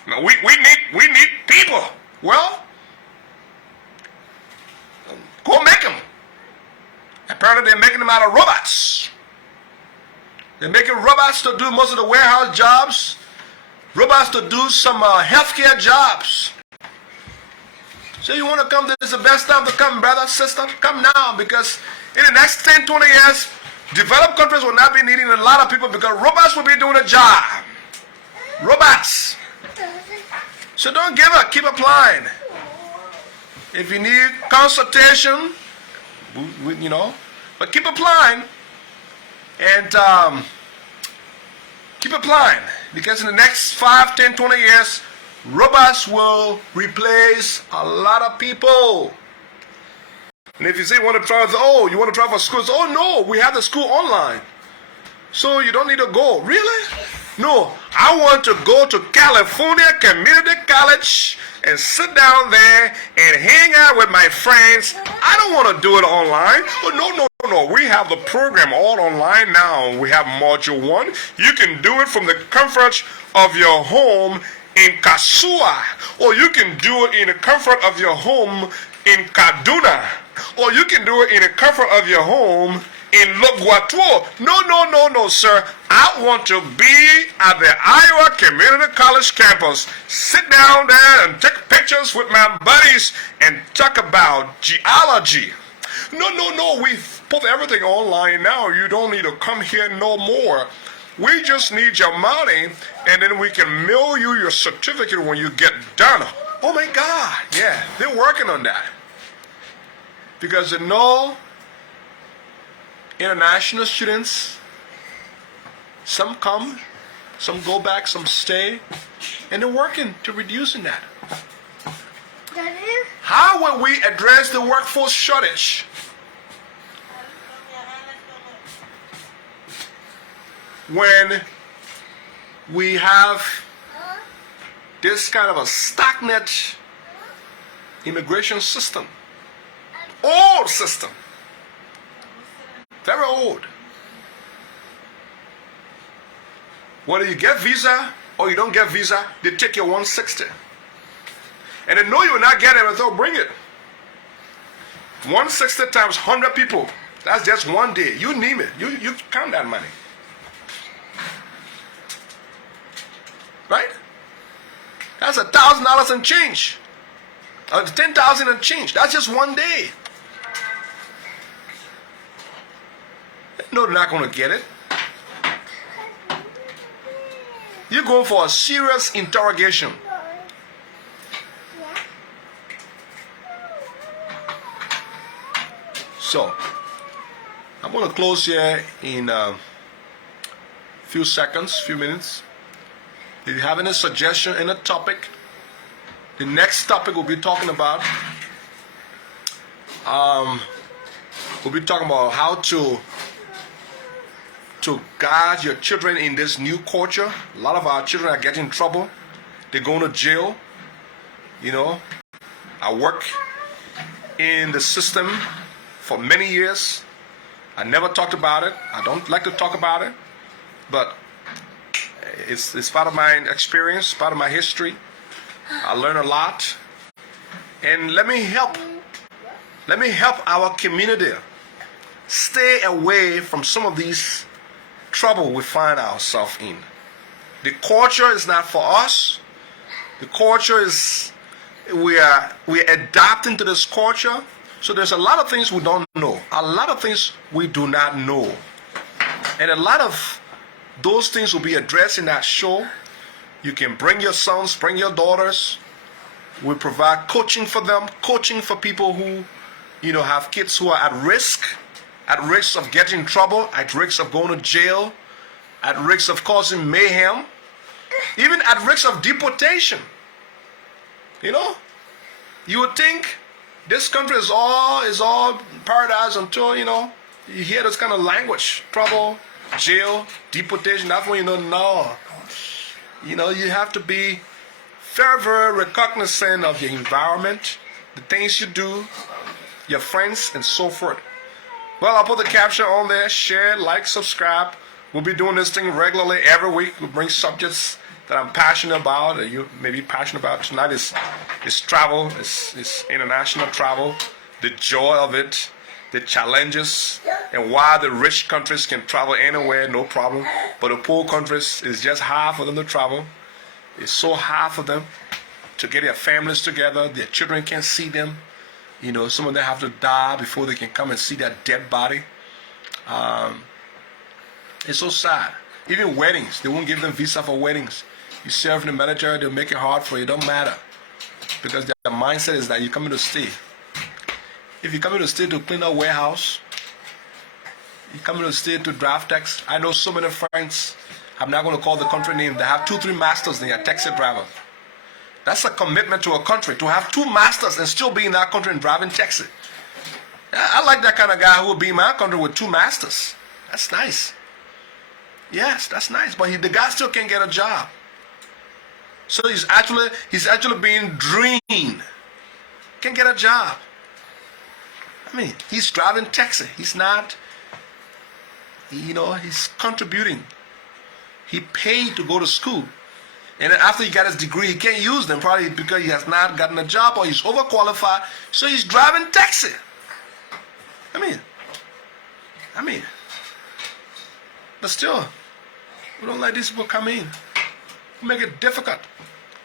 We need people. Well, go make them. Apparently they're making them out of robots. They're making robots to do most of the warehouse jobs. Robots to do some healthcare jobs. So you want to come, this is the best time to come, brother, sister. Come now, because in the next 10, 20 years, developed countries will not be needing a lot of people because robots will be doing a job. Robots. So don't give up. Keep applying. If you need consultation, but keep applying. And keep applying. Because in the next 5, 10, 20 years, robots will replace a lot of people. And if you say you want to travel, you want to travel for schools? Oh no, we have the school online. So you don't need to go. Really? No, I want to go to California Community College and sit down there and hang out with my friends. I don't want to do it online. Oh, no. We have the program all online now. We have Module 1. You can do it from the comfort of your home in Kasua, or you can do it in the comfort of your home in Kaduna, or you can do it in the comfort of your home in Lobwatuo. No, sir. I want to be at the Iowa Community College campus. Sit down there and take pictures with my buddies and talk about geology. No. We've put everything online now. You don't need to come here no more. We just need your money, and then we can mail you your certificate when you get done. Oh my God, yeah, they're working on that. Because they know international students, some come, some go back, some stay, and they're working to reducing that. How will we address the workforce shortage? When we have this kind of a stagnant immigration system, old system, very old. Whether you get visa or you don't get visa, they take your 160. And they know you will not get it, and they'll bring it. 160 times 100 people, that's just one day. You name it, you count that money. Right? That's $1,000 and change. $10,000 and change. That's just one day. No, they're not going to get it. You're going for a serious interrogation. So, I'm going to close here in a few seconds, few minutes. If you have any suggestion, any topic, the next topic we'll be talking about, we'll be talking about how to guide your children in this new culture. A lot of our children are getting in trouble. They're going to jail. I work in the system for many years. I never talked about it. I don't like to talk about it, but it's part of my experience, part of my history. I learned a lot. And let me help our community stay away from some of these trouble we find ourselves in. The culture is not for us. The culture is, we're adapting to this culture. So there's a lot of things we don't know. A lot of things we do not know. And a lot of those things will be addressed in that show. You can bring your sons, bring your daughters. We provide coaching for them, coaching for people who, have kids who are at risk of getting in trouble, at risk of going to jail, at risk of causing mayhem, even at risk of deportation. You would think this country is all paradise until, you hear this kind of language. Trouble, jail, deportation. That's when you know, no. You have to be very, very recognizant of your environment, the things you do, your friends, and so forth. Well, I'll put the caption on there. Share, like, subscribe. We'll be doing this thing regularly every week. We'll bring subjects that I'm passionate about, that you may be passionate about. Tonight is travel, it's international travel, the joy of it, the challenges, and why the rich countries can travel anywhere, no problem. But the poor countries, it's just hard for them to travel. It's so hard for them to get their families together. Their children can't see them. Some of them have to die before they can come and see their dead body. It's so sad. Even weddings, they won't give them visa for weddings. You serve the manager, they'll make it hard for you. It don't matter. Because their mindset is that you're coming to stay. If you're coming to stay to clean a warehouse, you're coming to stay to drive taxi. I know so many friends, I'm not going to call the country name, they have 2-3 masters and they're a taxi driver. That's a commitment to a country, to have 2 masters and still be in that country and driving taxi. I like that kind of guy who will be in my country with 2 masters. That's nice. Yes, that's nice. But the guy still can't get a job. So he's actually being drained. Can't get a job. He's driving taxi. He's not, he's contributing. He paid to go to school. And then after he got his degree, he can't use them, probably because he has not gotten a job or he's overqualified. So he's driving taxi. But still, we don't let these people come in. We make it difficult,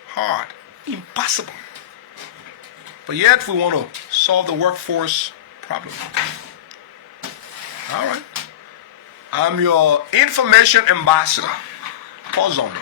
hard, impossible. But yet we want to solve the workforce problem. All right. I'm your information ambassador. Pause on.